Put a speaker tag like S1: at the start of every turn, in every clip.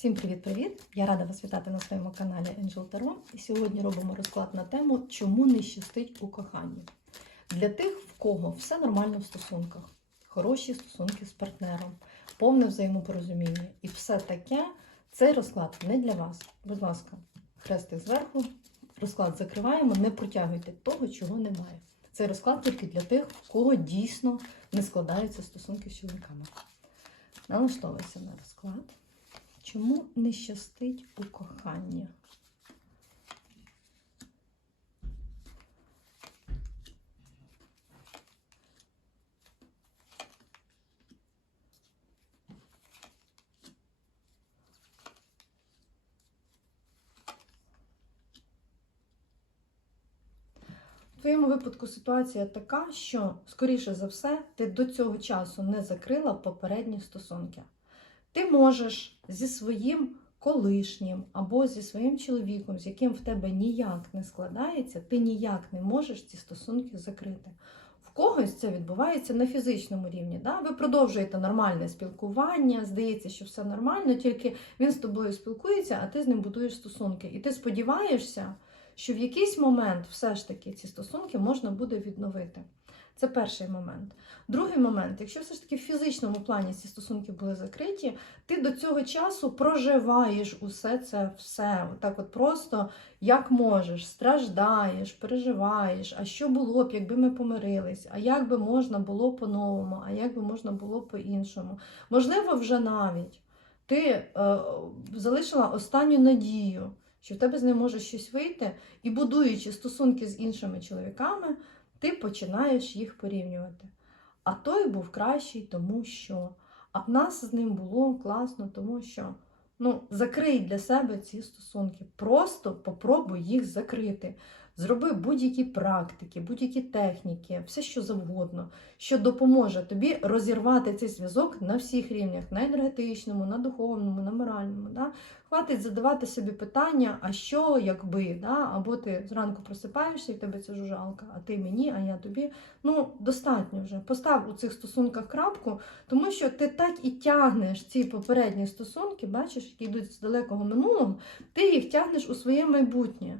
S1: Всім привіт-привіт! Я рада вас вітати на своєму каналі Angel Tarot. І сьогодні робимо розклад на тему, чому не щастить у коханні. Для тих, в кого все нормально в стосунках, хороші стосунки з партнером, повне взаємопорозуміння і все таке, цей розклад не для вас. Будь ласка, хрестик зверху, розклад закриваємо, не протягуйте того, чого немає. Цей розклад тільки для тих, в кого дійсно не складаються стосунки з чоловіками. Налаштовуйся на розклад. Чому не щастить у коханні? В твоєму випадку ситуація така, що, скоріше за все, ти до цього часу не закрила попередні стосунки. Ти можеш зі своїм колишнім або зі своїм чоловіком, з яким в тебе ніяк не складається, ти ніяк не можеш ці стосунки закрити. В когось це відбувається на фізичному рівні. Да? Ви продовжуєте нормальне спілкування, здається, що все нормально, тільки він з тобою спілкується, а ти з ним будуєш стосунки. І ти сподіваєшся, що в якийсь момент все ж таки ці стосунки можна буде відновити. Це перший момент. Другий момент, якщо все ж таки в фізичному плані ці стосунки були закриті, ти до цього часу проживаєш усе це все. Отак от просто як можеш, страждаєш, переживаєш, а що було б, якби ми помирились, а як би можна було по-новому, а як би можна було по-іншому. Можливо, вже навіть ти е, залишила останню надію, що в тебе з ним може щось вийти, і будуючи стосунки з іншими чоловіками, ти починаєш їх порівнювати. А той був кращий, тому що. А в нас з ним було класно, тому що. Ну, закрий для себе ці стосунки. Просто попробуй їх закрити. Зроби будь-які практики, будь-які техніки, все що завгодно, що допоможе тобі розірвати цей зв'язок на всіх рівнях: на енергетичному, на духовному, на моральному. Да? Хватить задавати собі питання, а що, якби, да? або ти зранку просипаєшся і в тебе це жужалка, а ти мені, а я тобі. Ну, достатньо вже. Постав у цих стосунках крапку, тому що ти так і тягнеш ці попередні стосунки, бачиш, які йдуть з далекого минулого, ти їх тягнеш у своє майбутнє.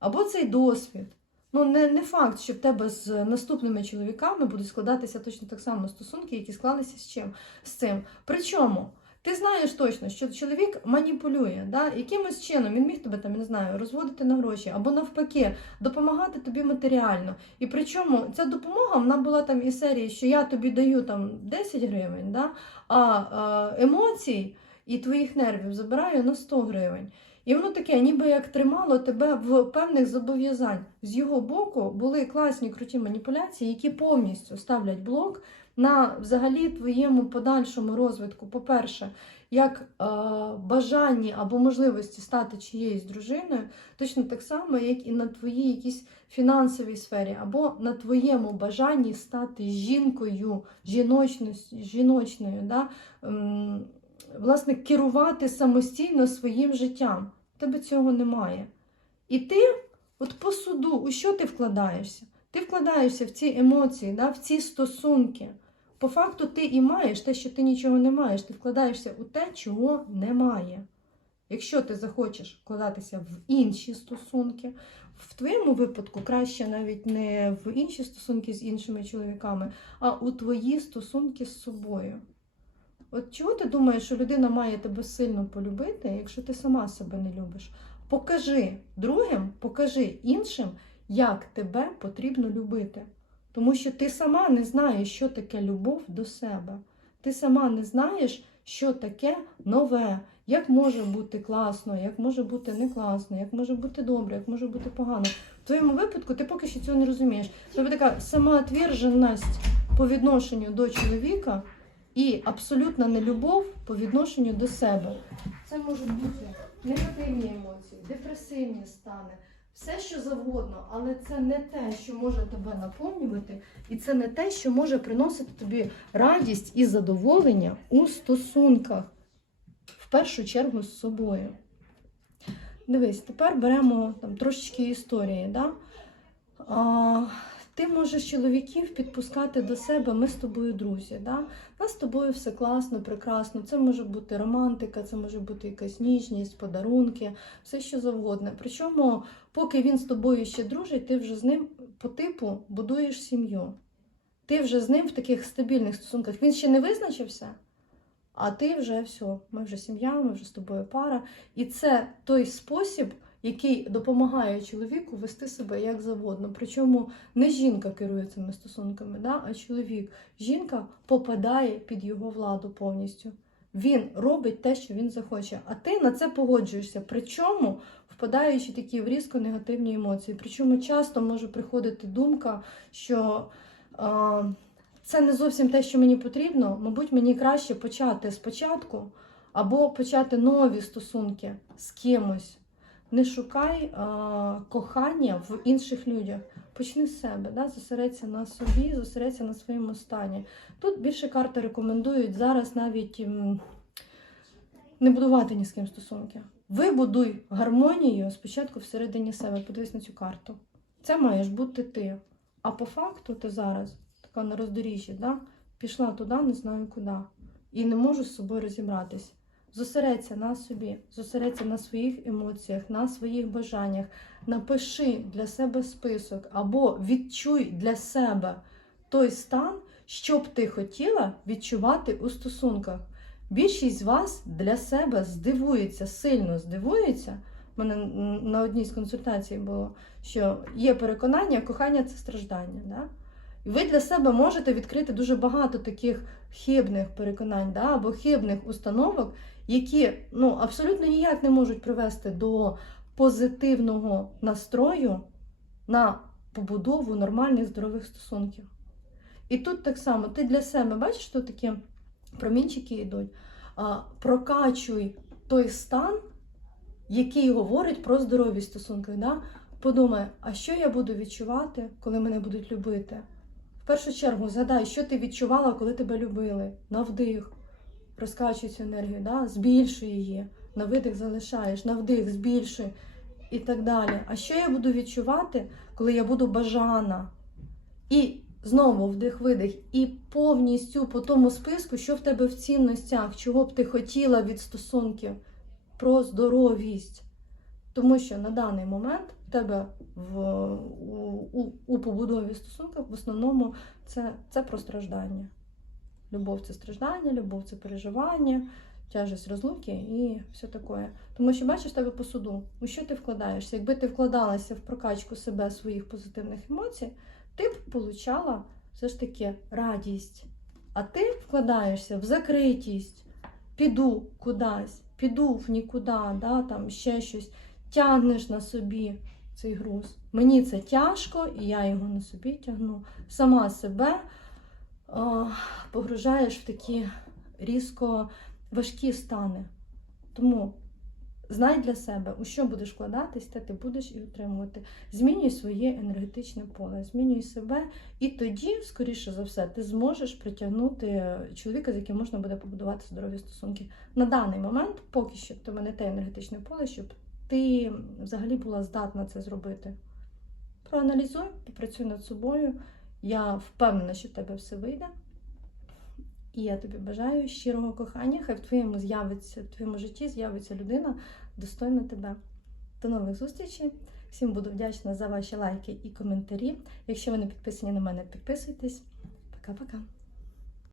S1: Або цей досвід. Ну, не, не факт, що в тебе з наступними чоловіками будуть складатися точно так само стосунки, які склалися з чим з цим. Причому ти знаєш точно, що чоловік маніпулює, да? якимось чином він міг тебе там, не знаю, розводити на гроші, або навпаки, допомагати тобі матеріально. І причому ця допомога вона була там із серії, що я тобі даю там 10 гривень, да? а, а емоцій і твоїх нервів забираю на 100 гривень. І воно таке, ніби як тримало тебе в певних зобов'язань. З його боку були класні круті маніпуляції, які повністю ставлять блок на взагалі твоєму подальшому розвитку. По-перше, як е, бажанні або можливості стати чиєюсь дружиною, точно так само, як і на твоїй якійсь фінансовій сфері, або на твоєму бажанні стати жінкою, жіночною, жіночною да? Власне, керувати самостійно своїм життям. Тебе цього немає. І ти, от по суду, у що ти вкладаєшся? Ти вкладаєшся в ці емоції, да, в ці стосунки. По факту, ти і маєш те, що ти нічого не маєш. Ти вкладаєшся у те, чого немає. Якщо ти захочеш вкладатися в інші стосунки, в твоєму випадку краще навіть не в інші стосунки з іншими чоловіками, а у твої стосунки з собою. От чого ти думаєш, що людина має тебе сильно полюбити, якщо ти сама себе не любиш? Покажи другим, покажи іншим, як тебе потрібно любити. Тому що ти сама не знаєш, що таке любов до себе. Ти сама не знаєш, що таке нове, як може бути класно, як може бути не класно, як може бути добре, як може бути погано. В твоєму випадку ти поки що цього не розумієш. Тобто така самоотверженість по відношенню до чоловіка і абсолютна нелюбов по відношенню до себе. Це можуть бути негативні емоції, депресивні стани, все що завгодно, але це не те, що може тебе наповнювати, і це не те, що може приносити тобі радість і задоволення у стосунках, в першу чергу з собою. Дивись, тепер беремо там трошечки історії. Да? А, Ти можеш чоловіків підпускати до себе, ми з тобою друзі. Да? Нас з тобою все класно, прекрасно. Це може бути романтика, це може бути якась ніжність, подарунки, все що завгодно. Причому, поки він з тобою ще дружить, ти вже з ним по типу будуєш сім'ю. Ти вже з ним в таких стабільних стосунках. Він ще не визначився, а ти вже все, ми вже сім'я, ми вже з тобою пара. І це той спосіб, який допомагає чоловіку вести себе як завгодно. Причому не жінка керує цими стосунками, да, а чоловік. Жінка попадає під його владу повністю. Він робить те, що він захоче, а ти на це погоджуєшся. Причому впадаючи такі в різко негативні емоції. Причому часто може приходити думка, що а, це не зовсім те, що мені потрібно. Мабуть, мені краще почати спочатку або почати нові стосунки з кимось. Не шукай а, кохання в інших людях. Почни з себе, да? зосередься на собі, зосередься на своєму стані. Тут більше карти рекомендують зараз навіть м, не будувати ні з ким стосунки. Вибудуй гармонію спочатку всередині себе. Подивись на цю карту. Це маєш бути ти. А по факту ти зараз така на роздоріжжі, да? пішла туди, не знаю куди. І не можу з собою розібратись. Зосередься на собі, зосередься на своїх емоціях, на своїх бажаннях. Напиши для себе список або відчуй для себе той стан, що б ти хотіла відчувати у стосунках. Більшість з вас для себе здивується, сильно здивується. У мене на одній з консультацій було, що є переконання, кохання це страждання. Да? І ви для себе можете відкрити дуже багато таких хибних переконань да? або хибних установок, які ну, абсолютно ніяк не можуть привести до позитивного настрою на побудову нормальних здорових стосунків. І тут так само, ти для себе бачиш, що такі промінчики йдуть, прокачуй той стан, який говорить про здорові стосунки. Да? Подумай, а що я буду відчувати, коли мене будуть любити? Першу чергу згадай, що ти відчувала, коли тебе любили. На вдих, розкачуй цю енергію, да? збільшуй її, на видих залишаєш, на вдих, збільшуй і так далі. А що я буду відчувати, коли я буду бажана? І знову вдих-видих, і повністю по тому списку, що в тебе в цінностях, чого б ти хотіла від стосунків, про здоровість. Тому що на даний момент в тебе в, у, у, побудові стосунків в основному це, це про страждання. Любов це страждання, любов це переживання, тяжесть розлуки і все таке. Тому що бачиш тебе по суду, у що ти вкладаєшся? Якби ти вкладалася в прокачку себе своїх позитивних емоцій, ти б получала все ж таки радість. А ти вкладаєшся в закритість, піду кудись, піду в нікуди, да, там ще щось, тягнеш на собі цей груз. Мені це тяжко, і я його на собі тягну. Сама себе а, погружаєш в такі різко важкі стани. Тому знай для себе, у що будеш вкладатись, те ти будеш і отримувати. Змінюй своє енергетичне поле, змінюй себе, і тоді, скоріше за все, ти зможеш притягнути чоловіка, з яким можна буде побудувати здорові стосунки. На даний момент, поки що, в тебе не те енергетичне поле, щоб ти взагалі була здатна це зробити. Проаналізуй, попрацюй над собою. Я впевнена, що в тебе все вийде. І я тобі бажаю щирого кохання. Хай в твоєму з'явиться, в твоєму житті з'явиться людина достойна тебе. До нових зустрічей. Всім буду вдячна за ваші лайки і коментарі. Якщо ви не підписані на мене, підписуйтесь. Пока-пока.